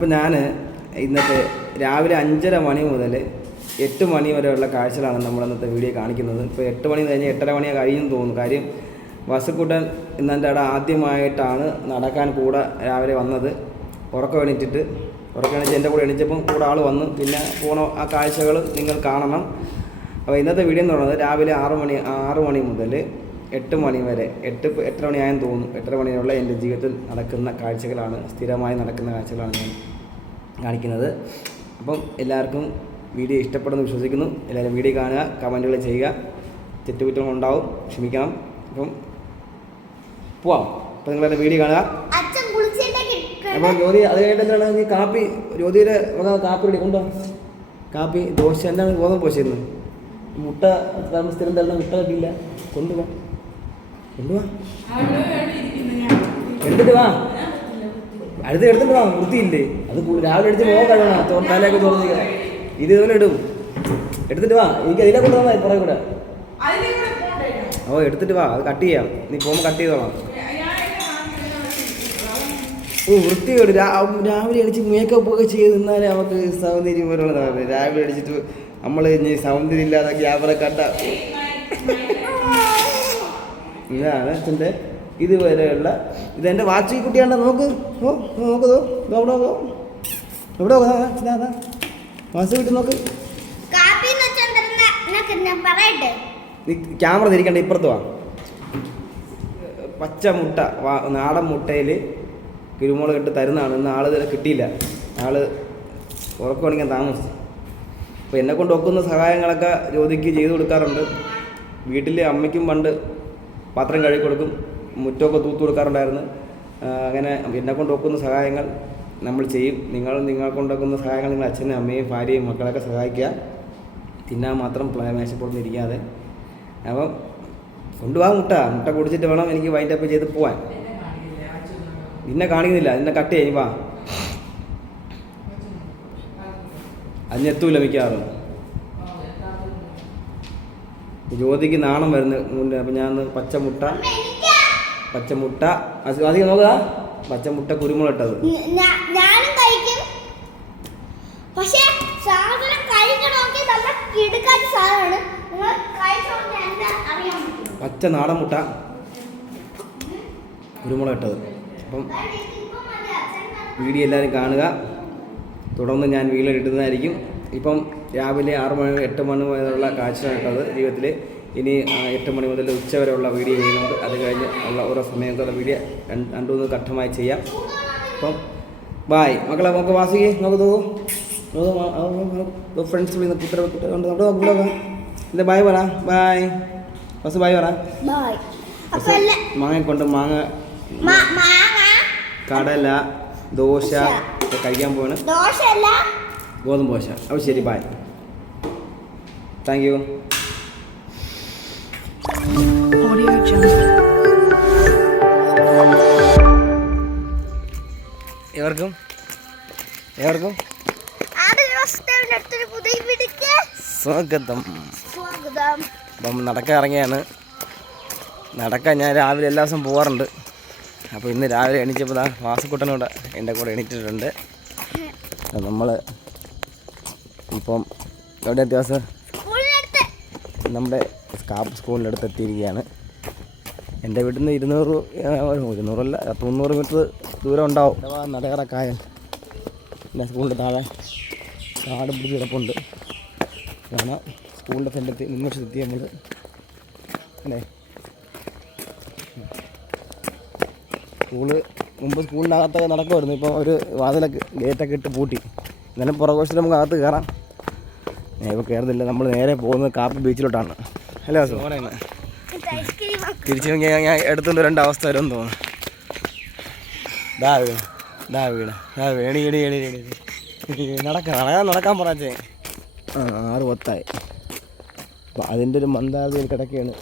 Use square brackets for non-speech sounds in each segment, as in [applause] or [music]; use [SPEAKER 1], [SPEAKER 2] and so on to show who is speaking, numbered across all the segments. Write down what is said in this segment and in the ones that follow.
[SPEAKER 1] അപ്പോൾ ഞാൻ ഇന്നത്തെ രാവിലെ അഞ്ചര മണി മുതൽ എട്ട് മണി വരെയുള്ള കാഴ്ചകളാണ് നമ്മൾ ഇന്നത്തെ വീഡിയോ കാണിക്കുന്നത്. ഇപ്പോൾ എട്ട് മണി കഴിഞ്ഞ് എട്ടര മണി കഴിയും തോന്നുന്നു. കാര്യം വസുക്കുട്ടൻ ഇന്നെന്റെ അവിടെ ആദ്യമായിട്ടാണ് നടക്കാൻ കൂടെ രാവിലെ വന്നത്. ഉറക്കം എണീറ്റിട്ട്. ഉറക്കം എണീച്ച് എന്റെ കൂടെ എണീച്ചപ്പം കൂടെ ആൾ വന്നു. പിന്നെ പോണ ആ കാഴ്ചകൾ നിങ്ങൾ കാണണം. അപ്പോൾ ഇന്നത്തെ വീഡിയോ എന്ന് പറയുന്നത് രാവിലെ ആറ് മണി ആറ് മണി മുതൽ എട്ട് മണി വരെ എട്ട് എട്ടര മണിയായെന്ന് തോന്നുന്നു. എട്ടര മണിയുള്ള എന്റെ ജീവിതത്തിൽ നടക്കുന്ന കാഴ്ചകളാണ് സ്ഥിരമായി നടക്കുന്ന കാഴ്ചകളാണ് ഞാൻ കാണിക്കുന്നത്. അപ്പം എല്ലാവർക്കും വീഡിയോ ഇഷ്ടപ്പെടുന്നു വിശ്വസിക്കുന്നു. എല്ലാവരും വീഡിയോ കാണുക കമന്റുകൾ ചെയ്യുക. തെറ്റുകുറ്റങ്ങൾ ഉണ്ടാവും ക്ഷമിക്കണം. അപ്പം പോവാം. അപ്പം നിങ്ങളെന്റെ വീഡിയോ കാണുക. അപ്പം ജ്യോതി അത് കഴിഞ്ഞിട്ട് എന്താണ്? നീ കാപ്പി ജ്യോതിയുടെ വക കാപ്പി റെഡി കൊണ്ടോ. കാപ്പി ദോശ എന്താണ് ഗോതമ്പ് ദോശ ഇന്ന് മുട്ട സ്ഥിരം തരുന്ന മുട്ട കിട്ടിയില്ല. കൊണ്ടുപോവാ കൊണ്ടുപോവാ എടുത്തിട്ട് വാ. അടുത്ത് എടുത്തിട്ട് വാ വൃത്തിയില്ലേ അത് രാവിലെ എടുത്ത് പോകാൻ കഴിയണം തോട്ടാലേക്ക് തുറന്ന് ഇത് ഇതുപോലെ ഇടും. എടുത്തിട്ട് വാ എനിക്ക് അതിനെ കൊണ്ട് വന്നാൽ പുറകെ കൂടെ. ഓ എടുത്തിട്ട് വാ അത് കട്ട് ചെയ്യാം. നീ പോകുമ്പോൾ കട്ട് ചെയ്തോളാം. ഓ വൃത്തിയോട് രാവിലെ അടിച്ച് മേക്കപ്പ് ഒക്കെ ചെയ്ത് നിന്നാലേ നമുക്ക് സൗന്ദര്യം പോലുള്ളതാണ് രാവിലെ അടിച്ചിട്ട് നമ്മൾ ഇനി സൗന്ദര്യം ഇല്ലാതെ ക്യാമറ കണ്ട. [laughs] ഇതാണ് അച്ഛന്റെ ഇതുവരെയുള്ള ഇതെന്റെ വാച്ച് കുട്ടിയാണ്ട നോക്ക്. ഓ നോക്ക് ദോ ദോ അവിടെ പോ എവിടെ വാച്ച് കുട്ടി നോക്ക്. ക്യാമറ തിരിക്കണ്ട ഇപ്പുറത്ത് വാ. പച്ച മുട്ട നാടൻ മുട്ടയിൽ കുരുമുളക് ഇട്ട് തരുന്നതാണ്. ഇന്ന് ആൾ ഇതുവരെ കിട്ടിയില്ല. ആൾ ഉറക്കമണിക്കാൻ താമസിച്ചു. അപ്പോൾ എന്നെ കൊണ്ട് ഒക്കുന്ന സഹായങ്ങളൊക്കെ ജ്യോതിക്ക് ചെയ്തു കൊടുക്കാറുണ്ട്. വീട്ടിൽ അമ്മയ്ക്കും പണ്ട് പാത്രം കഴുകി കൊടുക്കും. മുറ്റമൊക്കെ തൂത്ത് കൊടുക്കാറുണ്ടായിരുന്നു. അങ്ങനെ എന്നെ കൊണ്ട് ഒക്കുന്ന സഹായങ്ങൾ നമ്മൾ ചെയ്യും. നിങ്ങൾ നിങ്ങൾ കൊണ്ടൊക്കുന്ന സഹായങ്ങൾ നിങ്ങൾ അച്ഛനും അമ്മയും ഭാര്യയും മക്കളൊക്കെ സഹായിക്കുക. തിന്നാൻ മാത്രം പ്ല- മേശപ്പുറത്ത് ഇരിക്കാതെ അപ്പം കൊണ്ടുപോകാൻ മുട്ട. മുട്ട കുടിച്ചിട്ട് വേണം എനിക്ക് വൈൻഡ് അപ്പ് ചെയ്ത് പോവാൻ. നിന്നെ കാണിക്കുന്നില്ല. നിന്നെ കട്ട് ചെയ്യും. വാ. അതിനെത്തൂല മിക്കവാറും. ജ്യോതിക്ക് നാണം വരുന്നു. അപ്പം ഞാൻ
[SPEAKER 2] പച്ച എനിക്ക്
[SPEAKER 1] പച്ചമുട്ട. അധികം നോക്കുക പച്ചമുട്ട കുരുമുളക് ഇട്ടത്
[SPEAKER 2] ഞാനും കഴിക്കും. പക്ഷേ സാധനം കഴിക്കണമെങ്കിൽ നല്ല കിടുക്കാത്ത സാധനമാണ്. നിങ്ങൾ കഴിച്ചോണ്ട് അറിയാൻ
[SPEAKER 1] പച്ച നാടൻ മുട്ട. കുരുമുളക് ഇട്ടത് അപ്പം. വീഡിയോ എല്ലാവരും കാണുക. തുടർന്ന് ഞാൻ വീഡിയോ ഇടുന്നതായിരിക്കും. ഇപ്പം രാവിലെ ആറ് മണി എട്ട് മണി വരെയുള്ള കാഴ്ചയാണ് ഇട്ടത് ജീവിതത്തിൽ ഇനി എട്ട് മണി മുതൽ ഉച്ച വരെയുള്ള വീഡിയോ ചെയ്യുന്നുണ്ട്. അത് കഴിഞ്ഞ് ഉള്ള ഓരോ സമയത്തുള്ള വീഡിയോ രണ്ട് മൂന്ന് ഘട്ടമായി ചെയ്യാം. അപ്പം ബായ് മക്കളെ നമുക്ക് വാസിക്ക് നമുക്ക് തോ ഫ്രണ്ട്സ് കുട്ടികളെ കൊണ്ട് നമ്മുടെ വാ. എന്താ ബായ് പറ. ബായ് ബസ് ബായ് പറ. മാങ്ങ കൊണ്ട് മാങ്ങ. കടല ദോശ കഴിക്കാൻ പോവാണ്. ഗോതമ്പ് ദോശ. അപ്പോൾ ശരി bye thank you
[SPEAKER 3] Audio Jungle.
[SPEAKER 1] എവർക്കും എവർക്കും
[SPEAKER 2] പുതിയ വീടിക്ക്.
[SPEAKER 1] സ്വാഗതം.
[SPEAKER 2] സ്വാഗതം.
[SPEAKER 1] അപ്പം നടക്കാൻ ഇറങ്ങിയാണ്. നടക്കാൻ ഞാൻ രാവിലെ എല്ലാ ദിവസവും പോകാറുണ്ട് അപ്പോൾ ഇന്ന് രാവിലെ എണീച്ചപ്പോൾ ദാ വാസക്കുട്ടനോട് എന്റെ കൂടെ എണീറ്റിട്ടുണ്ട്. നമ്മൾ ഇപ്പം എവിടെ
[SPEAKER 2] അത്യാവശ്യം
[SPEAKER 1] നമ്മുടെ സ്കാപ്പ് സ്കൂളിന്റെ അടുത്ത് എത്തിയിരിക്കുകയാണ്. എന്റെ വീട്ടിൽ നിന്ന് ഇരുന്നൂറ് ഇരുന്നൂറല്ല തൊണ്ണൂറ് മീറ്റർ ദൂരം ഉണ്ടാവും. നടകറ കായൽ എന്റെ സ്കൂളിന്റെ താഴെ കാട് പിടിച്ച് കിടപ്പുണ്ട്. കാരണം സ്കൂളിന്റെ ഫ്രണ്ടെത്തി മുൻവശത്തെത്തി നമ്മൾ അല്ലേ? സ്കൂൾ മുമ്പ് സ്കൂളിന്റെ അകത്തൊക്കെ നടക്കുമായിരുന്നു. ഇപ്പോൾ ഒരു വാതിലൊക്കെ ഗേറ്റൊക്കെ ഇട്ട് പൂട്ടി. എന്നാലും പുറകോശത്തിൽ നമുക്ക് അകത്ത് കയറാം. ഞാൻ ഇപ്പോൾ കയറുന്നില്ല. നമ്മൾ നേരെ പോകുന്നത് കാപ്പി ബീച്ചിലോട്ടാണ്. അല്ലേ
[SPEAKER 2] ഐസ്ക്രീം
[SPEAKER 1] തിരിച്ചു ഞാൻ എടുത്തുകൊണ്ട് രണ്ട് അവസ്ഥ വരും തോന്നുന്നു. ദാ വീണ. ദാ വീണ. ദാ വേണി. ഇടി ഇടി ഇടി നടക്കാൻ നടക്കാൻ നടക്കാൻ പറഞ്ഞേ ആ ആറ് പത്തായി. അപ്പോൾ അതിന്റെ ഒരു മന്ദാരതയിൽ കിടക്കുകയാണ്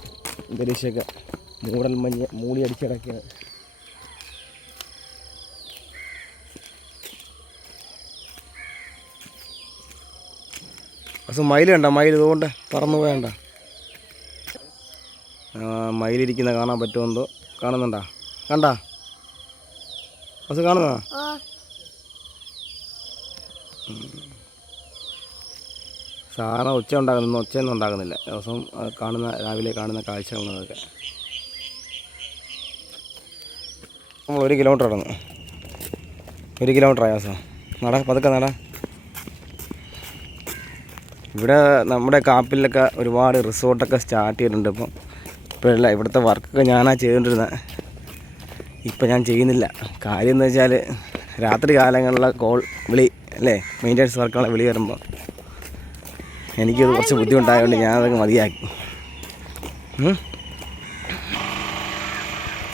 [SPEAKER 1] അന്തരീക്ഷമൊക്കെ മൂടൽ മഞ്ഞ് മൂടി അടിച്ച് കിടക്കുകയാണ് പക്ഷെ മയിൽ കണ്ട മയിൽ ഇതുകൊണ്ട് പറന്നു പോയണ്ട. മയിലിരിക്കുന്ന കാണാൻ പറ്റുമെന്തോ കാണുന്നുണ്ടാ? കണ്ടാ? ബസ് കാണുന്നോ സാധാരണ ഉച്ച ഉണ്ടാകുന്ന ഉച്ചയൊന്നും ഉണ്ടാകുന്നില്ല. ദിവസം കാണുന്ന രാവിലെ കാണുന്ന കാഴ്ചകളൊക്കെ നമ്മൾ ഒരു കിലോമീറ്റർ നടന്നു ഒരു കിലോമീറ്റർ ആയാസം നട പതുക്കെ നട. ഇവിടെ നമ്മുടെ കാപ്പിലൊക്കെ ഒരുപാട് റിസോർട്ടൊക്കെ സ്റ്റാർട്ട് ചെയ്തിട്ടുണ്ട് ഇപ്പം. ഇപ്പോഴല്ല ഇവിടുത്തെ വർക്കൊക്കെ ഞാനാ ചെയ്തുകൊണ്ടിരുന്നത് ഇപ്പം ഞാൻ ചെയ്യുന്നില്ല. കാര്യം എന്ന് വെച്ചാൽ രാത്രി കാലങ്ങളിലെ കോൾ വിളി അല്ലേ? മെയിന്റെനൻസ് വർക്കുകളെ വിളി വരുമ്പോൾ എനിക്കത് കുറച്ച് ബുദ്ധിമുട്ടായതുകൊണ്ട് ഞാനതൊക്കെ മതിയാക്കി.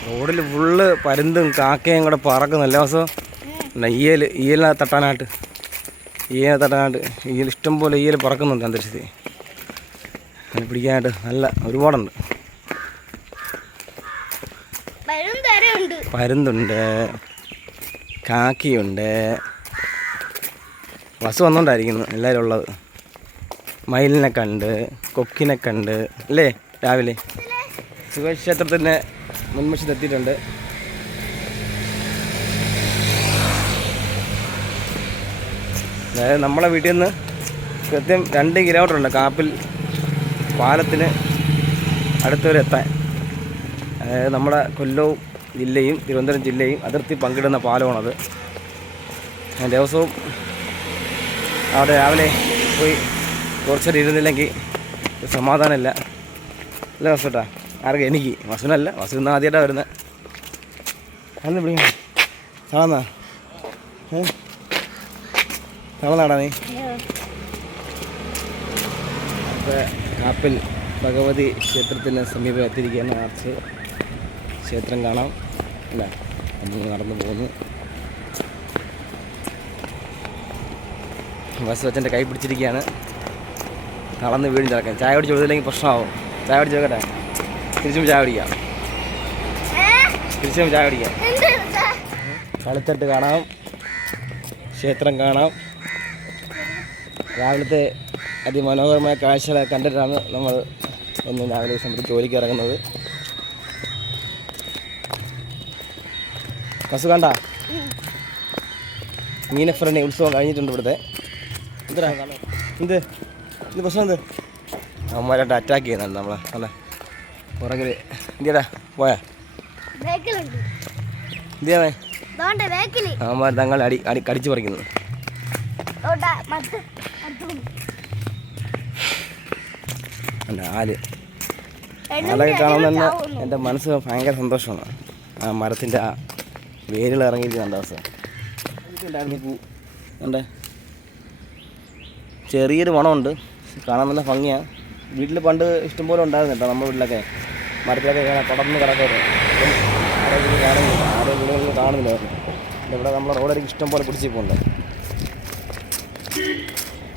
[SPEAKER 1] റോഡിൽ ഫുള്ള് പരുന്തും കാക്കയും കൂടെ പറക്കും എല്ലാ ദിവസവും ഈയൽ ഈയലിനെ തട്ടാനായിട്ട്. ഈയലിനെ തട്ടാനായിട്ട്. ഈയൽ ഇഷ്ടംപോലെ ഈയൽ പറക്കുന്നുണ്ട് അന്തരീക്ഷത്തിൽ. അതിനെ പിടിക്കാനായിട്ട് നല്ല ഒരുപാടുണ്ട്
[SPEAKER 2] വരും തരമുണ്ട്
[SPEAKER 1] പരുന്തുണ്ട് കാക്കിയുണ്ട്. ബസ് വന്നുകൊണ്ടായിരിക്കുന്നു എല്ലാവരും ഉള്ളത്. മയിലിനെ കണ്ട് കൊക്കിനെ കണ്ട് അല്ലേ? രാവിലെ. ശിവക്ഷേത്രത്തിന്റെ മുൻവശത്ത് എത്തിയിട്ടുണ്ട്. അതായത് നമ്മളെ വീട്ടിൽ നിന്ന് കൃത്യം രണ്ട് കിലോമീറ്റർ ഉണ്ട് കാപ്പിൽ പാലത്തിന് അടുത്തുവരെ എത്താൻ. അതായത് നമ്മുടെ കൊല്ലവും ജില്ലയും തിരുവനന്തപുരം ജില്ലയും അതിർത്തി പങ്കിടുന്ന പാലമാണത്. ദിവസവും അവിടെ രാവിലെ പോയി കുറച്ചേരം ഇരുന്നില്ലെങ്കിൽ സമാധാനമില്ല. അല്ല വസുട്ടാ ആർക്കും എനിക്ക്. വസുനല്ല വസു ഇന്ന് ആദ്യമായിട്ടാണ് വരുന്നത്. അന്ന് വിളിക്കണം? സാളന്നാ ഏ? നീ? കാപ്പിൽ ഭഗവതി ക്ഷേത്രത്തിന് സമീപം എത്തിയിരിക്കുകയാണ്. ആർച്ച് ക്ഷേത്രം കാണാം. അല്ല നമ്മൾ നടന്നു പോകുന്നു ബസ് വെച്ചന്റെ കൈ പിടിച്ചിരിക്കുകയാണ്. നടന്ന് വീടും ചേർക്കാൻ ചായ പിടിച്ച് കൊടുത്തില്ലെങ്കിൽ പ്രശ്നമാവും. ചായ പിടിച്ച് നോക്കട്ടെ തിരിച്ചും ചായ പിടിക്കാം തിരിച്ചും ചായ
[SPEAKER 2] പിടിക്കാം
[SPEAKER 1] കളിത്തട്ട് കാണാം. ക്ഷേത്രം കാണാം. രാവിലത്തെ അതിമനോഹരമായ കാഴ്ചകളെ കണ്ടിട്ടാണ് നമ്മൾ ഒന്ന് രാവിലെ സമയത്ത് ജോലിക്ക് ഇറങ്ങുന്നത്. ബസ് കണ്ട. മീനഫ്രണി ഉത്സവം കഴിഞ്ഞിട്ടുണ്ട് ഇവിടുത്തെ. എന്ത്? എന്ത് പ്രശ്നം എന്ത്? അമ്മമാരായിട്ട് അറ്റാക്ക് ചെയ്യുന്നുണ്ട് നമ്മളെ അല്ലേ? പുറകിൽ എന്തിയടാ? പോയാ? അമ്മമാർ തങ്ങൾ അടി അടി കടിച്ചു പറിക്കുന്നത് അല്ല ആൽ. കാണുമ്പോൾ തന്നെ എന്റെ മനസ്സ് ഭയങ്കര സന്തോഷമാണ്. ആ മരത്തിന്റെ ആ വേരുകൾ ഇറങ്ങിയിരിക്കുന്ന ദിവസം. ഉണ്ടായിരുന്നു പൂ. കണ്ടേ? ചെറിയൊരു മണമുണ്ട്. കാണാൻ നല്ല ഭംഗിയാണ് വീട്ടിൽ പണ്ട് ഇഷ്ടംപോലെ ഉണ്ടായിരുന്നു കേട്ടോ നമ്മുടെ വീട്ടിലൊക്കെ. മരത്തിലൊക്കെ ഇങ്ങനെ പടർന്ന് കിടക്കരുത് ആരോ വീട്ടിൽ കാണുന്നില്ല. ആരോ വീടുകളിൽ കാണുന്നില്ലായിരുന്നു. ഇവിടെ നമ്മളെ റോഡിലേക്ക് ഇഷ്ടംപോലെ പിടിച്ചു പോകുന്നുണ്ട്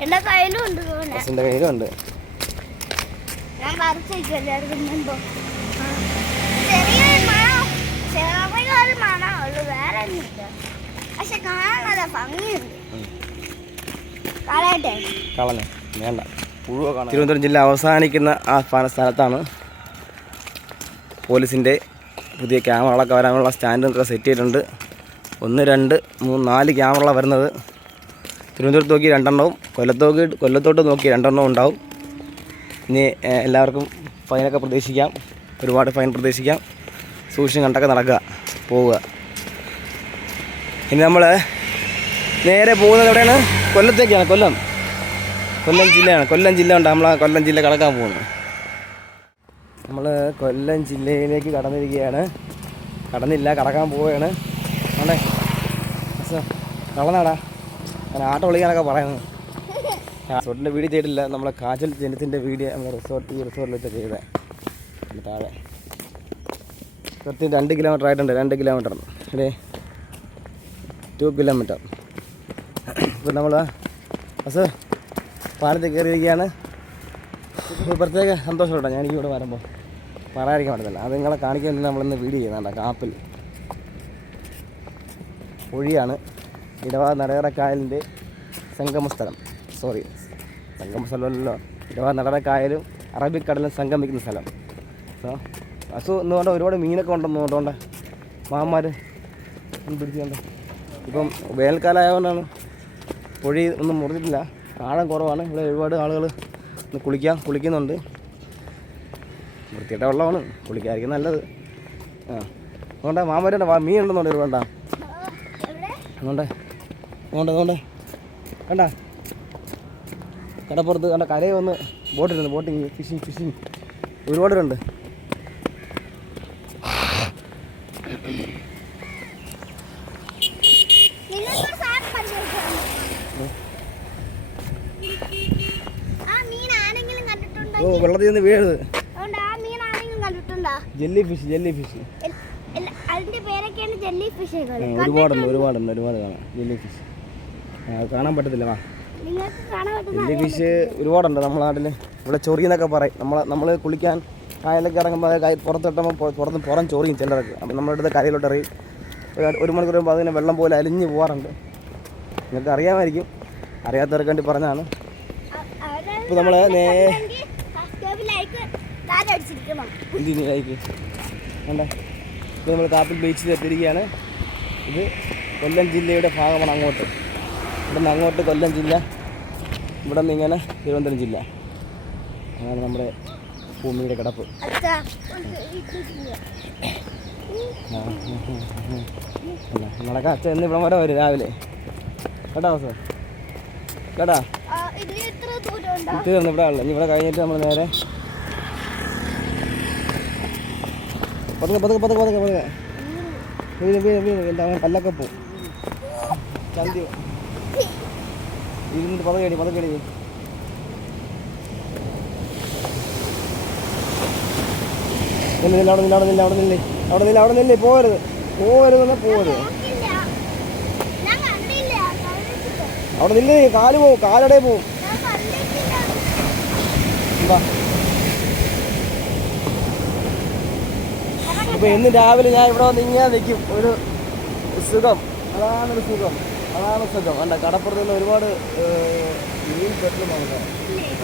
[SPEAKER 2] എന്റെ കയ്യിലും ഉണ്ട് ദോണ്ട
[SPEAKER 1] കയ്യിലും ഉണ്ട്.
[SPEAKER 2] ഞാൻ ചെറിയൊരു മണം? ചെറിയൊരു മണം? ഉള്ളു വേറെ ഒന്നുമില്ല. പക്ഷെ കാണാൻ നല്ല ഭംഗിയുണ്ട്. കളയട്ടെ
[SPEAKER 1] കളഞ്ഞു. വേണ്ട. പുഴുവ കാണാം തിരുവനന്തപുരം ജില്ല അവസാനിക്കുന്ന ആ സ്ഥലത്താണ് പോലീസിന്റെ പുതിയ ക്യാമറകളൊക്കെ വരാനുള്ള സ്റ്റാൻഡൊക്കെ സെറ്റ് ചെയ്തിട്ടുണ്ട്. ഒന്ന് രണ്ട് മൂന്ന് നാല് ക്യാമറ വരുന്നത്. തിരുവനന്തപുരത്ത് നോക്കി രണ്ടെണ്ണവും കൊല്ലത്തോക്ക് കൊല്ലത്തോട്ട് നോക്കി രണ്ടെണ്ണവും ഉണ്ടാവും. ഇനി എല്ലാവർക്കും ഫൈനൊക്കെ പ്രതീക്ഷിക്കാം. ഒരുപാട് ഫൈൻ പ്രതീക്ഷിക്കാം. സൂക്ഷിച്ചും കണ്ടൊക്കെ നടക്കുക. പോവുക. ഇനി നമ്മൾ നേരെ പോകുന്നത് എവിടെയാണ്? കൊല്ലത്തേക്കാണ് കൊല്ലം. കൊല്ലം ജില്ലയാണ്. കൊല്ലം ജില്ല ഉണ്ട് നമ്മൾ കൊല്ലം ജില്ല കടക്കാൻ പോകുന്നു നമ്മൾ കൊല്ലം ജില്ലയിലേക്ക് കടന്നിരിക്കുകയാണ്. കടന്നില്ല കടക്കാൻ പോവുകയാണ്. ആണേ. കളനാടാ ഞാൻ ആട്ടോ വിളിക്കാനൊക്കെ പറയുന്നത്. റിസോർട്ടിന്റെ വീഡിയോ ചെയ്തിട്ടില്ല. നമ്മളെ കാജൽ ജനത്തിന്റെ വീഡിയോ നമ്മുടെ റിസോർട്ട് ഈ റിസോർട്ടിലൊക്കെ ചെയ്തത് അതിന് താഴെ. കൃത്യം രണ്ട് കിലോമീറ്റർ ആയിട്ടുണ്ട് രണ്ട് കിലോമീറ്റർ അല്ലേ? Two kilometre. ഇപ്പം നമ്മൾ ബസ് പാലത്തിൽ കയറിയിരിക്കുകയാണ്. ഒരു പ്രത്യേക സന്തോഷം കേട്ടോ ഞാൻ ഇവിടെ വരുമ്പോൾ പറയാതിരിക്കാൻ പറ്റത്തില്ല. അത് നിങ്ങളെ കാണിക്കാൻ തന്നെ നമ്മളിന്ന് വീഡിയോ ചെയ്യുന്നുണ്ട് കാപ്പിൽ. ഒഴിയാണ്. ഇടവാ നടയറക്കായലിന്റെ സംഗമസ്ഥലം. സോറി സംഗമസ്ഥലമല്ലല്ലോ. ഇടവാ നടയറക്കായലും അറബിക്കടലും സംഗമിക്കുന്ന സ്ഥലം. സോ അസു എന്നുകൊണ്ട് ഒരുപാട് മീനൊക്കെ ഉണ്ടെന്ന് കൊണ്ടോണ്ട മാമാർ പിടിച്ചുകൊണ്ട് ഇപ്പം വേനൽക്കാലം ആയതുകൊണ്ടാണ് പൊഴി ഒന്നും മുറിഞ്ഞിട്ടില്ല. ആഴം കുറവാണ്. ഇവിടെ ഒരുപാട് ആളുകൾ കുളിക്കാൻ കുളിക്കുന്നുണ്ട്. വൃത്തിയിട്ട വെള്ളമാണ്. കുളിക്കാതിരിക്കും നല്ലത്. ആ. അതുകൊണ്ട് മാമരണ്ട മീൻ ഉണ്ടെന്നുണ്ട് ഒരു വേണ്ട അതുകൊണ്ട് അതുകൊണ്ട് അതുകൊണ്ട്. കണ്ട? കടപ്പുറത്ത് കണ്ട കരയിൽ വന്ന് ബോട്ടിലുണ്ട് ബോട്ടിങ് ഫിഷിങ് ഫിഷിങ്. ഒരുപാട് പേരുണ്ട്
[SPEAKER 2] നിങ്ങൾക്കൊരു സാധനം പരിചയപ്പെടുത്താമോ? ആ മീൻ ആരെങ്കിലും കണ്ടിട്ടുണ്ടോ
[SPEAKER 1] ഓ വെള്ളത്തിൽ നിന്ന് വീഴരുത്. ജെല്ലി ഫിഷ് ജെല്ലി ഫിഷ് ഒരുപാടുണ്ട് ഒരുപാടുണ്ട് ഒരുപാട് കാണാം. ജെല്ലി ഫിഷ് കാണാൻ പറ്റത്തില്ല വാ. ജെല്ലി ഫിഷ് ഒരുപാടുണ്ട് നമ്മുടെ നാട്ടിൽ ഇവിടെ ചൊറിയെന്നൊക്കെ പറയും. നമ്മൾ നമ്മൾ കുളിക്കാൻ കായലൊക്കെ ഇറങ്ങുമ്പോൾ കൈ പുറത്തിട്ടുമ്പോൾ പുറത്ത് പുറം ചൊറിയും ചിലർക്ക് അപ്പം നമ്മുടെ അടുത്ത് കരയിലോട്ട് എറിയും ഒരു- മണിക്കൂർ കഴിയുമ്പോൾ അതിനെ വെള്ളം പോലെ അലിഞ്ഞ് പോകാറുണ്ട് നിങ്ങൾക്ക് അറിയാമായിരിക്കും അറിയാത്തവർക്ക് വേണ്ടി പറഞ്ഞതാണ്. ഇപ്പൊ നമ്മൾ നേ-
[SPEAKER 2] താരം
[SPEAKER 1] ലൈക്ക് കണ്ടേ? ഇപ്പോൾ നമ്മൾ കാപ്പിൽ ബീച്ചിൽ എത്തിയിരിക്കുകയാണ് ഇത് കൊല്ലം ജില്ലയുടെ ഭാഗമാണ് അങ്ങോട്ട്. ഇവിടെ നിന്ന് അങ്ങോട്ട് കൊല്ലം ജില്ല ഇവിടെ നിന്ന് ഇങ്ങനെ തിരുവനന്തപുരം ജില്ല. അങ്ങനെ നമ്മുടെ ഭൂമിയുടെ കിടപ്പ്. നമ്മളൊക്കെ അച്ഛൻ ഇന്ന് ഇവിടെ വരെ വരും രാവിലെ. കേട്ടോ സാർ? കേട്ടാ?
[SPEAKER 2] ഇത്
[SPEAKER 1] തീർന്നു ഇവിടെ ഇനി ഇവിടെ കഴിഞ്ഞിട്ട് നമ്മൾ നേരെ പതുക്കെ പതുക്കെ പതുക്കെ പതുക്കെ പതുക്കെ. വീണ് വീണ് വീണ്. എന്താ അവൻ പല്ലൊക്കെ പോവും ചന്തി. ഇരുന്നിട്ട് പതുക്കെ അടി പതുക്കെ അടി. നില്ല അവിടെ നില്ല അവിടെ നില്ല അവിടെ നില്ലേ. അവിടെ നില്ല അവിടെ നില്ലേ. പോകരുത് പോകരുത്
[SPEAKER 2] ഞാൻ കണ്ടില്ല
[SPEAKER 1] അവിടെ നില്ലേ കാൽ പോവും. കാലടേ പോവും. എന്താ അപ്പോൾ ഇന്ന് രാവിലെ ഞാൻ ഇവിടെ വന്ന് ഇങ്ങനെ നിൽക്കും ഒരു സുഖം. അതാണൊരു സുഖം. അതാണ് സുഖം. അല്ല കടപ്പുറത്ത് നിന്ന് ഒരുപാട്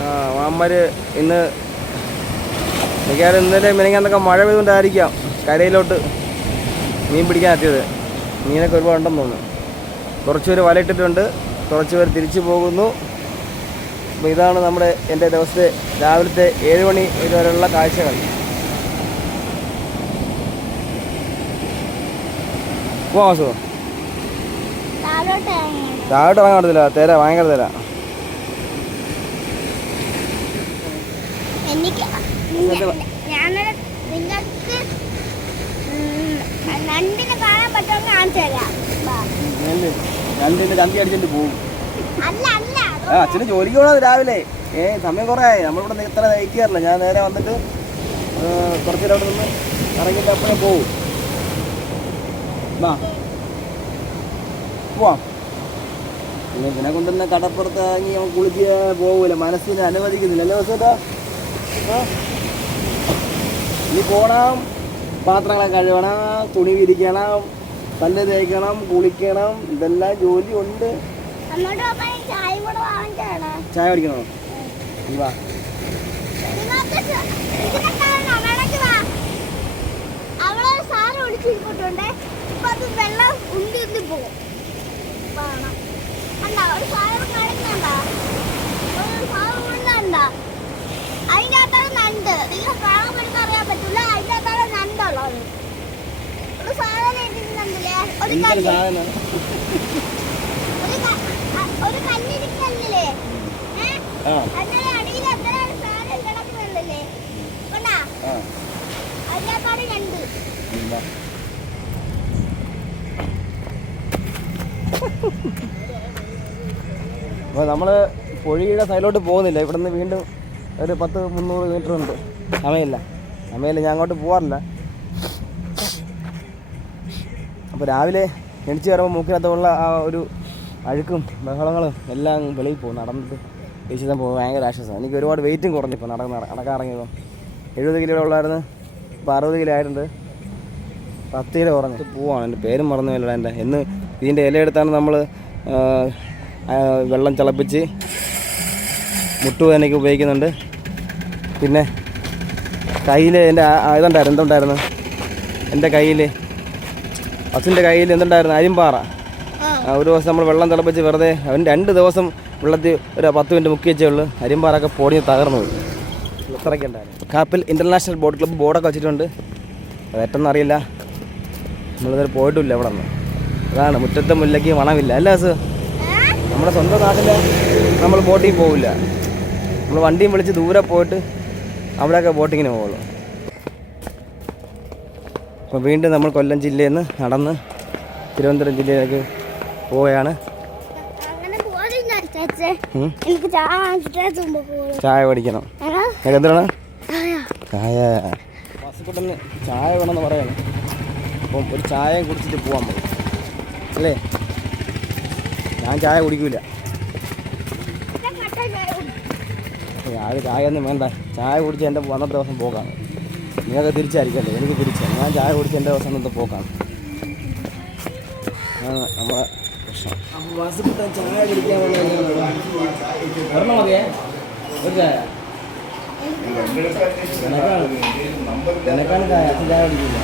[SPEAKER 1] ആ അമ്മര് ഇന്ന് മിക്കവാറും ഇന്നലെ മിനിങ്ങാന്നൊക്കെ മഴ പെയ്തുകൊണ്ടായിരിക്കാം കരയിലോട്ട് മീൻ പിടിക്കാൻ എത്തിയത്. മീനൊക്കെ ഒരുപാട് ഉണ്ടെന്ന് തോന്നുന്നു. കുറച്ച് പേര് വലയിട്ടിട്ടുണ്ട് കുറച്ച് പേര് തിരിച്ചു പോകുന്നു. അപ്പോൾ ഇതാണ് നമ്മുടെ എന്റെ ദിവസത്തെ രാവിലത്തെ ഏഴ് മണി ഇതുവരെയുള്ള കാഴ്ചകൾ. പോവാം
[SPEAKER 2] താഴോട്ട്
[SPEAKER 1] ഇറങ്ങാൻ പറ്റത്തില്ല. തേര ഭയങ്കര തേര.
[SPEAKER 2] എനിക്ക് നിങ്ങൾക്ക് കാണാൻ പറ്റുമെന്ന് കാണിച്ചു തരാം. വാ.
[SPEAKER 1] രണ്ടിന്റെ ചന്തി അടിച്ചിട്ട് പോകും ആ അച്ഛന് ജോലിക്ക് പോകണം രാവിലെ. ഏ സമയം കുറേ ആയി നമ്മളിവിടെ ഇത്ര നയിക്കാറില്ല ഞാൻ നേരെ വന്നിട്ട് കുറച്ചു നേരം അവിടെ നിന്ന് ഇറങ്ങിയിട്ട് അപ്പോഴേ പോവും. വാ. പോവാം. പിന്നെ ഇതിനെ കൊണ്ടുവന്ന കടപ്പുറത്ത് ഇറങ്ങി അവൻ കുളിച്ച് പോകൂല മനസ്സിന് അനുവദിക്കുന്നില്ല. അല്ലേ ദിവസേട്ടാ ഇനി പോകണം പാത്രങ്ങളെ കഴുകണം. തുണി വിരിക്കണം. പല്ല് തേക്കണം. കുളിക്കണം. ഇതെല്ലാം ജോലി ഉണ്ട്
[SPEAKER 2] ചായ കൂടെ വാങ്ങിച്ചാണ്
[SPEAKER 1] ചായ കുടിക്കണോ? വാ.
[SPEAKER 2] അവളെ സ- ഇതിനെ അത് വെള്ളം ഉണ്ടി ഉണ്ടി പോകും. വേണം. കണ്ടോ? ഒരു സാധനം കാണിക്കണ്ട ഒരു സാധനം ഉണ്ടണ്ട അതിന്റെ അകത്താണ് നണ്ട്. നിങ്ങൾ കാണാൻ പറ്റുന്ന അറിയാൻ പറ്റില്ല അതിന്റെ അകത്താണ് നണ്ടുള്ളത്. ഒരു സാധനം ഇട്ടിട്ടുണ്ടല്ലേ? ഒരു കല്ല്. ഒരു കല്ലിരിക്കല്ലേ അതിന്റെ അടിയിൽ എത്ര സാധനം കിടക്കുന്നുണ്ടല്ലേ? കൊണ്ടാ?
[SPEAKER 1] ആ.
[SPEAKER 2] അതിനകത്താണ് രണ്ട്
[SPEAKER 1] ഇനി വാ. അപ്പോൾ നമ്മൾ പൊഴിയുടെ സൈഡിലോട്ട് പോകുന്നില്ല. ഇവിടെ നിന്ന് വീണ്ടും ഒരു പത്ത് മുന്നൂറ് മീറ്റർ ഉണ്ട്. സമയമില്ല. സമയമില്ല ഞാൻ അങ്ങോട്ട് പോകാറില്ല അപ്പോൾ രാവിലെ എണിച്ച് കയറുമ്പോൾ മൂക്കിനകത്തുള്ള ആ ഒരു അഴുക്കും ബഹളങ്ങളും എല്ലാം വെളിയിൽ പോകും. നടന്നിട്ട് വീശിതാൻ പോകും ഭയങ്കര ആശ്വാസം. എനിക്ക് ഒരുപാട് വെയിറ്റും കുറഞ്ഞു ഇപ്പോൾ നടന്ന് നടക്കാൻ ഇറങ്ങിയപ്പോൾ എഴുപത് കിലോ ഉള്ളായിരുന്നു. ഇപ്പോൾ അറുപത് കിലോ ആയിട്ടുണ്ട്. പത്ത് കിലോ കുറഞ്ഞു. പോവാണ്. എന്റെ പേരും മറന്നു പോയല്ലോ എന്റെ എന്ന് ഇതിന്റെ ഇലയെടുത്താണ് നമ്മൾ വെള്ളം തിളപ്പിച്ച് മുട്ടുവേദനയ്ക്ക് ഉപയോഗിക്കുന്നുണ്ട്. പിന്നെ കയ്യിൽ എന്റെ ഇതുണ്ടായിരുന്നു എന്തുണ്ടായിരുന്നു? എന്റെ കയ്യിൽ അച്ഛന്റെ കയ്യിൽ എന്തുണ്ടായിരുന്നു? അരിമ്പാറ. ഒരു ദിവസം നമ്മൾ വെള്ളം തിളപ്പിച്ച് വെറുതെ അവൻ രണ്ട് ദിവസം വെള്ളത്തിൽ ഒരു പത്ത് മിനിറ്റ് മുക്കി വെച്ചേ ഉള്ളൂ. അരിമ്പാറൊക്കെ പൊടിഞ്ഞ് തകർന്നു പോയി. അത്രയ്ക്ക് ഉണ്ടായിരുന്നു. കാപ്പിൽ ഇന്റർനാഷണൽ ബോട്ട് ക്ലബ്ബ് ബോർഡൊക്കെ വെച്ചിട്ടുണ്ട്. അതേറ്റൊന്നും അറിയില്ല. നമ്മളിതുവരെ പോയിട്ടില്ല ഇവിടെ നിന്ന്. അതാണ് മുറ്റത്തെ മുല്ലയ്ക്ക് മണമില്ല. അല്ല അസ്? നമ്മുടെ സ്വന്തം നാട്ടിൽ നമ്മൾ ബോട്ടിൽ പോവില്ല. നമ്മൾ വണ്ടിയും വിളിച്ച് ദൂരെ പോയിട്ട് അവിടെയൊക്കെ ബോട്ടിങ്ങിന് പോകുള്ളൂ. അപ്പോൾ വീണ്ടും നമ്മൾ കൊല്ലം ജില്ലയിൽ നിന്ന് നടന്ന് തിരുവനന്തപുരം ജില്ലയിലേക്ക് പോവുകയാണ്.
[SPEAKER 2] ചായ
[SPEAKER 1] പഠിക്കണം എന്താണ്
[SPEAKER 2] ചായ
[SPEAKER 1] വാസുക്കുട്ടന് ചായ വേണമെന്ന് പറയണം. അപ്പം ഒരു ചായ കുടിച്ചിട്ട് പോവാൻ പോകും അല്ലേ? ഞാൻ ചായ കുടിക്കൂല.
[SPEAKER 2] ഞാൻ ചായ
[SPEAKER 1] ഒന്നും വേണ്ട. ചായ കുടിച്ച് എന്റെ അന്നത്തെ ദിവസം പോക്കാണ്. നിങ്ങൾക്ക് തിരിച്ചായിരിക്കല്ലേ? എനിക്ക് തിരിച്ചാണ് ഞാൻ ചായ കുടിച്ച് എന്റെ ദിവസം അന്നത്തെ പോക്കാണ്. നമ്മളെ പ്രശ്നം. ചായ കുടിക്കാൻ ഒരെണ്ണം മതിയേ ഒരു ചായ നിനക്കാണ് നിനക്കാണ് ചായ അച്ഛൻ ചായ കുടിക്കില്ല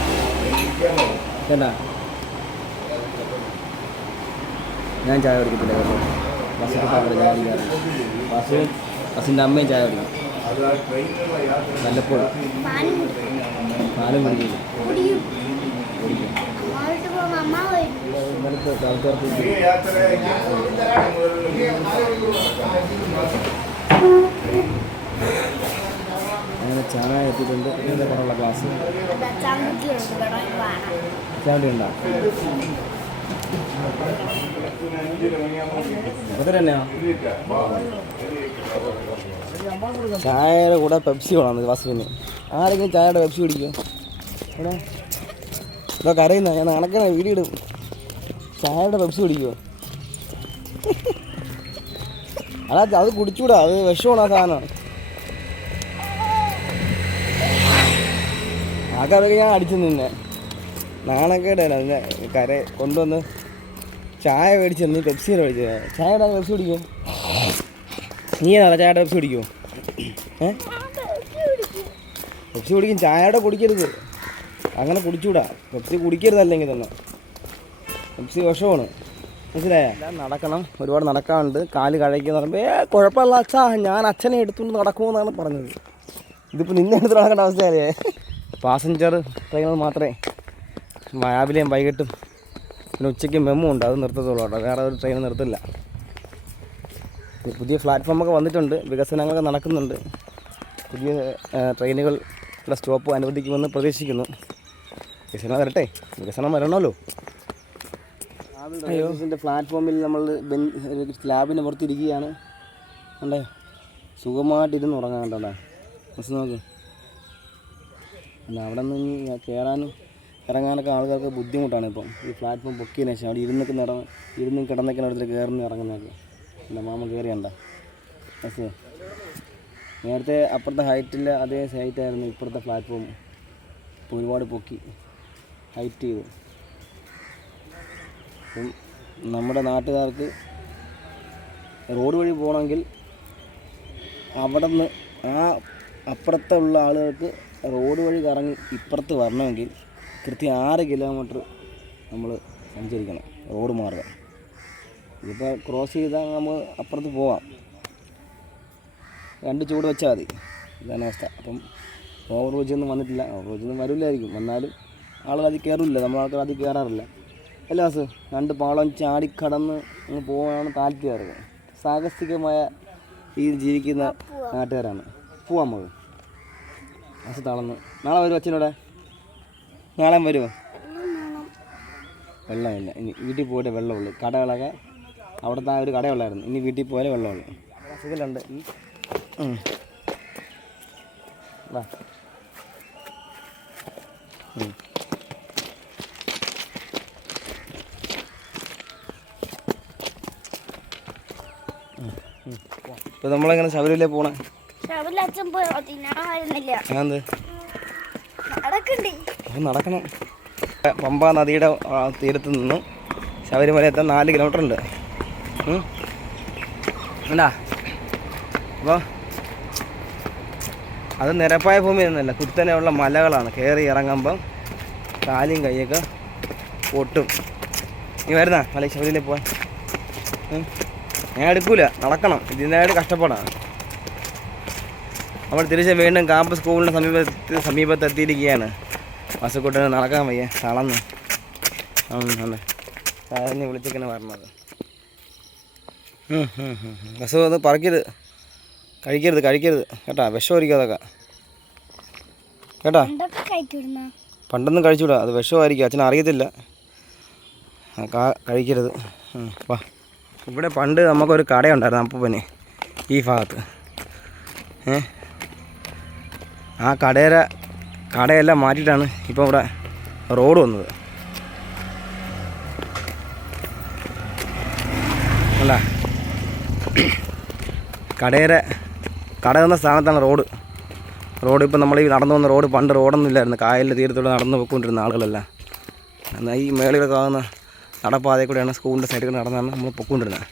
[SPEAKER 1] കേട്ടാ ഞാൻ ചായ കുടിക്കത്തില്ല കേട്ടോ. ബസ്സിൽ ചായ കുടിക്കാറ് ബസ് ബസ്സിന്റെ അമ്മയും ചായ കുടിക്കും. വല്ലപ്പോഴും.
[SPEAKER 2] പാലും കുടിക്കും.
[SPEAKER 1] പാലും കുടിക്കില്ല. ഇന്നലത്തെ ആൾക്കാർക്ക് അങ്ങനെ ചായ എത്തിയിട്ടുണ്ട്. ഇതിന്റെ കുറവുള്ള
[SPEAKER 2] ചാമ്പക്കുണ്ട്
[SPEAKER 1] ചായ ഉണ്ടോ ചായയുടെ കൂടെ പെപ്സി വേണം വാസുവിന്. ആരെങ്കിലും ചായയുടെ പെപ്സി കുടിക്കോ? എടാ ഇതൊക്കെ അറിയുന്ന ഞാൻ നടക്കണ വീഡിയോ ഇടും. ചായയുടെ പെപ്സി കുടിക്കുമോ അല്ല അത് കുടിച്ചുകൂടാ അത് വിഷമാണ് ആ സാധനം. ആ കഥയൊക്കെ ഞാൻ അടിച്ചു നിന്നെ. നാണക്കേടാണ് അതിനെ കര കൊണ്ടുവന്ന്. ചായ മേടിച്ച് നീ പെപ്സി മേടിച്ചത് ഇടാൻ പെപ്സി കുടിക്കോ നീ ഏതാ ചായയുടെ പെപ്സി കുടിക്കോ ഏ? പെപ്സി കുടിക്കും ചായയുടെ കുടിക്കരുത്. അങ്ങനെ കുടിച്ചൂടാ. പെപ്സി കുടിക്കരുത് അല്ലെങ്കിൽ തന്നെ. പെപ്സി വിഷമാണ്. മനസ്സിലായ? നടക്കണം. ഒരുപാട് നടക്കാറുണ്ട് കാൽ കഴിക്കുന്ന പറയുമ്പോൾ ഏ കുഴപ്പമില്ല അച്ഛാ. ഞാൻ അച്ഛനെ എടുത്തുകൊണ്ട് നടക്കുമെന്നാണ് പറഞ്ഞത്. ഇതിപ്പോൾ നിന്നെ എടുത്ത് നടക്കേണ്ട അവസ്ഥയല്ലേ? പാസഞ്ചർ ട്രെയിനുകൾ മാത്രമേ. രാവിലെയും വൈകിട്ടും പിന്നെ ഉച്ചയ്ക്ക് മെമ്മു ഉണ്ട്. അത് നിർത്തത്തുള്ളൂ കേട്ടോ. വേറെ ഒരു ട്രെയിൻ നിർത്തില്ല. പുതിയ പ്ലാറ്റ്ഫോമൊക്കെ വന്നിട്ടുണ്ട്. വികസനങ്ങളൊക്കെ നടക്കുന്നുണ്ട്. പുതിയ ട്രെയിനുകൾ ഇവിടെ സ്റ്റോപ്പ് അനുവദിക്കുമെന്ന് പ്രതീക്ഷിക്കുന്നു. വികസനം വരട്ടെ. വികസനം വരണമല്ലോ. ഇതിന്റെ പ്ലാറ്റ്ഫോമിൽ നമ്മൾ ബെൻ- സ്ലാബിന് പുറത്തിരിക്കുകയാണ്. അല്ലേ സുഖമായിട്ടിരുന്ന് ഉറങ്ങാൻ കേട്ടോ മനസ്സിൽ നോക്ക്. അല്ല അവിടെ നിന്ന് കയറാനും ഇറങ്ങാനൊക്കെ ആൾക്കാർക്ക് ബുദ്ധിമുട്ടാണ് ഇപ്പം. ഈ പ്ലാറ്റ്ഫോം പൊക്കിയതിന് ശേഷം അവിടെ ഇരുന്നൊക്കെ നടന്ന് ഇരുന്നും കിടന്നൊക്കെ അടുത്ത് കയറുന്ന ഇറങ്ങുന്നതൊക്കെ. എന്റെ മാമ കയറിയണ്ട നേരത്തെ അപ്പുറത്തെ ഹൈറ്റിൽ അതേ ഹൈറ്റായിരുന്നു ഇപ്പുറത്തെ പ്ലാറ്റ്ഫോം ഇപ്പോൾ ഒരുപാട് പൊക്കി. ഹൈറ്റ് ചെയ്തു. അപ്പം നമ്മുടെ നാട്ടുകാർക്ക് റോഡ് വഴി പോകണമെങ്കിൽ അവിടെ നിന്ന് ആ അപ്പുറത്തുള്ള ആളുകൾക്ക് റോഡ് വഴി കറങ്ങി ഇപ്പുറത്ത് വരണമെങ്കിൽ കൃത്യം ആറ് കിലോമീറ്റർ നമ്മൾ സഞ്ചരിക്കണം റോഡ് മാർഗം ഇതിപ്പോൾ ക്രോസ് ചെയ്താൽ നമ്മൾ അപ്പുറത്ത് പോവാം. രണ്ട് ചൂട് വെച്ചാൽ മതി. ഇതാണ് അവസ്ഥ. അപ്പം ഓവർ ബ്രിഡ്ജൊന്നും വന്നിട്ടില്ല. ഓവർ ബ്രിഡ്ജൊന്നും വരില്ലായിരിക്കും. വന്നാലും ആളുകൾ അതിൽ കയറില്ല നമ്മൾ ആൾക്കാർ അതിൽ കയറാറില്ല അല്ല ബാസ് രണ്ട് പാളം ചാടിക്കടന്ന് അങ്ങ് പോകാനാണ് താല്പര്യം സാഹസികമായ രീതിയിൽ ജീവിക്കുന്ന നാട്ടുകാരാണ്. പോവാം ബാസ് തളർന്ന്. നാളെ വരും അച്ഛനോടെ. നാളെ വരുമോ? വെള്ളമില്ല. ഇനി വീട്ടിൽ പോയിട്ട് വെള്ളമുള്ളൂ. കടകളൊക്കെ അവിടുത്തെ ആ ഒരു കടയുള്ളായിരുന്നു. ഇനി വീട്ടിൽ പോയാലേ വെള്ളമുള്ളൂ. ഇതിലുണ്ട് വാ. ഇപ്പൊ നമ്മളെങ്ങനെ ശബരിമല പോണേ?
[SPEAKER 2] ശബരിമല അച്ഛൻ പോയോ. ഞാൻ വരുന്നില്ല
[SPEAKER 1] ഞാൻ അപ്പോൾ നടക്കണം. പമ്പ നദിയുടെ തീരത്ത് നിന്ന് ശബരിമല എത്താൻ നാല് കിലോമീറ്റർ ഉണ്ട്. അല്ലാ അപ്പോൾ അത് നിരപ്പായ ഭൂമി ഒന്നുമല്ല കുത്തനെയുള്ള മലകളാണ്. കയറി ഇറങ്ങുമ്പം കാലും കൈയൊക്കെ പൊട്ടും. നീ വരുന്ന? മല ശബരിമല പോവാൻ. ഞാൻ എടുക്കൂല. നടക്കണം. ഇതിനായിട്ട് കഷ്ടപ്പാടാണ്. നമ്മൾ തിരിച്ച് വീണ്ടും കാമ്പ് സ്കൂളിന്റെ സമീപത്ത് സമീപത്ത് എത്തിയിരിക്കുകയാണ് നടക്കാൻ വയ്യ. തളന്ന് അതെ സാറിനെ വിളിച്ചിങ്ങനെ പറഞ്ഞത്. വിഷം അത് പറിക്കരുത്. കഴിക്കരുത് കഴിക്കരുത്. കേട്ടാ വിഷം അതൊക്കെ. കേട്ടാ? പണ്ടൊന്നും കഴിച്ചുകൂടാ. അത് വിഷമായിരിക്കും അച്ഛൻ അറിയത്തില്ല. കഴിക്കരുത്. വാ. ഇവിടെ പണ്ട് നമുക്കൊരു കടയുണ്ടായിരുന്നു അപ്പൂപ്പന് ഈ ഭാഗത്ത്. ഏ? ആ കടയുടെ കടയെല്ലാം മാറ്റിയിട്ടാണ് ഇപ്പോൾ ഇവിടെ റോഡ് വന്നത്. അല്ല. കടയുടെ കട വന്ന സ്ഥാനത്താണ് റോഡ്. റോഡ് ഇപ്പം നമ്മൾ ഈ നടന്നു വന്ന റോഡ് പണ്ട് റോഡൊന്നും കായലിന്റെ തീരത്തൂടെ നടന്നു പോയിക്കൊണ്ടിരുന്ന ആളുകളെല്ലാം. എന്നാൽ ഈ മേളിലൊക്കെ ആകുന്ന നടപ്പാതയിൽ കൂടെയാണ് സ്കൂളിന്റെ സൈഡിൽ കൂടെ നടന്നാണ് നമ്മൾ പൊയ്ക്കൊണ്ടിരുന്നത്.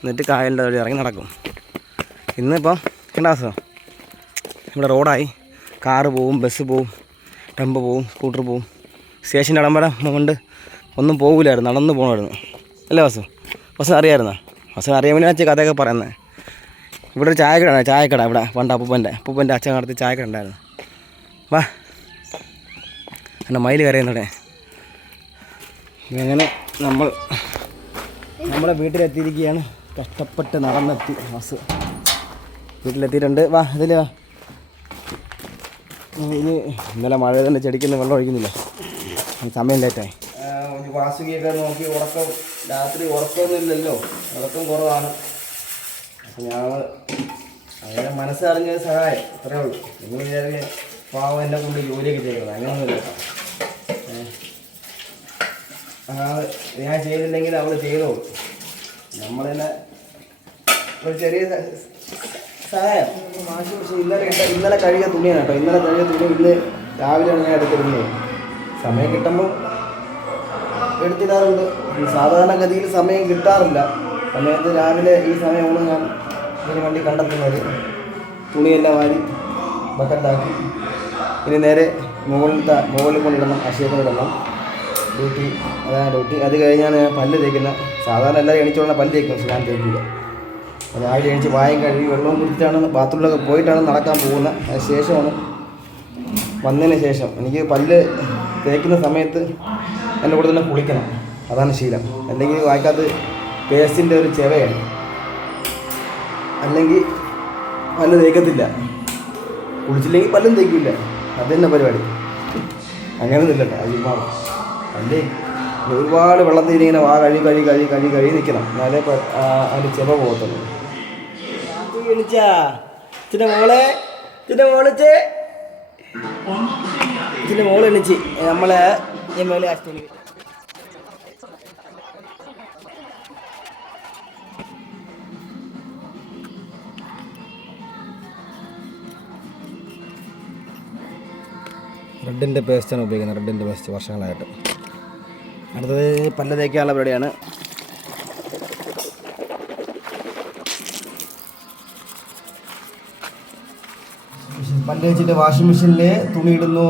[SPEAKER 1] എന്നിട്ട് കായലിന്റെ വഴി ഇറങ്ങി നടക്കും. ഇന്നിപ്പം രണ്ടാസം ഇവിടെ റോഡായി. കാറ് പോവും ബസ് പോവും ടെമ്പോ പോവും സ്കൂട്ടർ പോവും. സ്റ്റേഷന്റെ വരെ കൊണ്ട് ഒന്നും പോകില്ലായിരുന്നു നടന്ന് പോകണമായിരുന്നു അല്ലേ വസു? വസു അറിയായിരുന്നോ? വസു അറിയാൻ വേണ്ടി വെച്ച കഥയൊക്കെ പറയുന്നത് ഇവിടെ ഒരു ചായക്കട ചായക്കട ഇവിടെ പണ്ട് അപ്പൂപ്പന്റെ. അപ്പൂപ്പന്റെ അച്ഛൻ നടത്തി ചായക്കട ഉണ്ടായിരുന്നു. വാ. എന്റെ മയിൽ കരയുന്നവിടെ അങ്ങനെ നമ്മൾ നമ്മുടെ വീട്ടിലെത്തിയിരിക്കുകയാണ്. കഷ്ടപ്പെട്ട് നടന്നെത്തി ബസ് വീട്ടിലെത്തിയിട്ടുണ്ട്. വാ ഇതിൽ വാ. ഇനി ഇന്നലെ മഴ തന്നെ ചെടിക്കുന്ന വെള്ളം ഒഴിക്കുന്നില്ല. സമയം ലേറ്റായി. വാസുകിയൊക്കെ നോക്കി ഉറക്കം രാത്രി ഉറക്കമൊന്നും ഇല്ലല്ലോ. ഉറക്കം കുറവാണ്. അപ്പം ഞങ്ങൾ അങ്ങനെ മനസ്സറിഞ്ഞ സഹായം അത്രേ ഉള്ളൂ. നിങ്ങൾ വിചാരിച്ച പാവം എന്നെ കൊണ്ട് ജോലിയൊക്കെ ചെയ്യണം അങ്ങനെയൊന്നുമില്ല ഞാൻ ചെയ്തില്ലെങ്കിൽ അവൾ ചെയ്തോളൂ. നമ്മൾ തന്നെ ഒരു ചെറിയ വാഷിംഗ് മെഷീൻ ഇന്നലെ ഇട്ട ഇന്നലെ കഴുകിയ തുണിയാണ് കേട്ടോ. ഇന്നലെ കഴുകിയ തുണി ഇന്ന് രാവിലെയാണ് ഞാൻ എടുത്തിരുന്നത്. സമയം കിട്ടുമ്പോൾ എടുത്തിടാറുണ്ട്. സാധാരണഗതിയിൽ സമയം കിട്ടാറില്ല. സമയത്ത് രാവിലെ ഈ സമയമാണ് ഞാൻ ഇതിന് വേണ്ടി കണ്ടെത്തുന്നത്. തുണിയെല്ലാം വാരി ബക്കറ്റാക്കി. ഇനി നേരെ മുകളിലത്തെ മുകളിൽ കൊണ്ടിടണം അശേഖം ഇടണം. ഡ്യൂട്ടി അതാണ് ഡ്യൂട്ടി. അത് കഴിഞ്ഞാണ് ഞാൻ പല്ല് തേക്കുന്നത്. സാധാരണ എല്ലാവരും എണിച്ചോളാം പല്ല് തേക്കും പക്ഷെ ഞാൻ തേക്കില്ല. രാവിലെ എഴുതി വായം കഴുകി വെള്ളവും കുടിച്ചിട്ടാണ് ബാത്റൂമിലൊക്കെ പോയിട്ടാണ് നടക്കാൻ പോകുന്നത്. അതിന് ശേഷമാണ്. വന്നതിന് ശേഷം എനിക്ക് പല്ല് തേക്കുന്ന സമയത്ത് എന്റെ കൂടെ തന്നെ കുളിക്കണം. അതാണ് ശീലം. അല്ലെങ്കിൽ വായിക്കാത്ത പേസ്റ്റിന്റെ ഒരു ചെവയാണ്. അല്ലെങ്കിൽ പല്ല് തേക്കത്തില്ല. കുളിച്ചില്ലെങ്കിൽ പല്ലും തേക്കില്ല. അത് തന്നെ പരിപാടി. അങ്ങനെയൊന്നും ഇല്ലട്ടോ. അയ്യോ പല്ല് ഒരുപാട് വെള്ളത്തിൽ ഇങ്ങനെ വാ കഴി കഴി കഴി കഴി കഴി നിൽക്കണം. എന്നാലേ അതിന്റെ ചെവ പോകത്തുള്ളൂ. ഇതിന്റെ മോളെ മോൾ എണിച്ച്. റെഡിന്റെ പേസ്റ്റാണ് ഉപയോഗിക്കുന്നത്. റെഡിന്റെ പേസ്റ്റ് വർഷങ്ങളായിട്ട്. അടുത്തത് പല്ല് തേക്കാനുള്ള പരിപാടിയാണ്. പല്ല് വാഷിംഗ് മെഷീനിൽ തുണി ഇടുന്നു.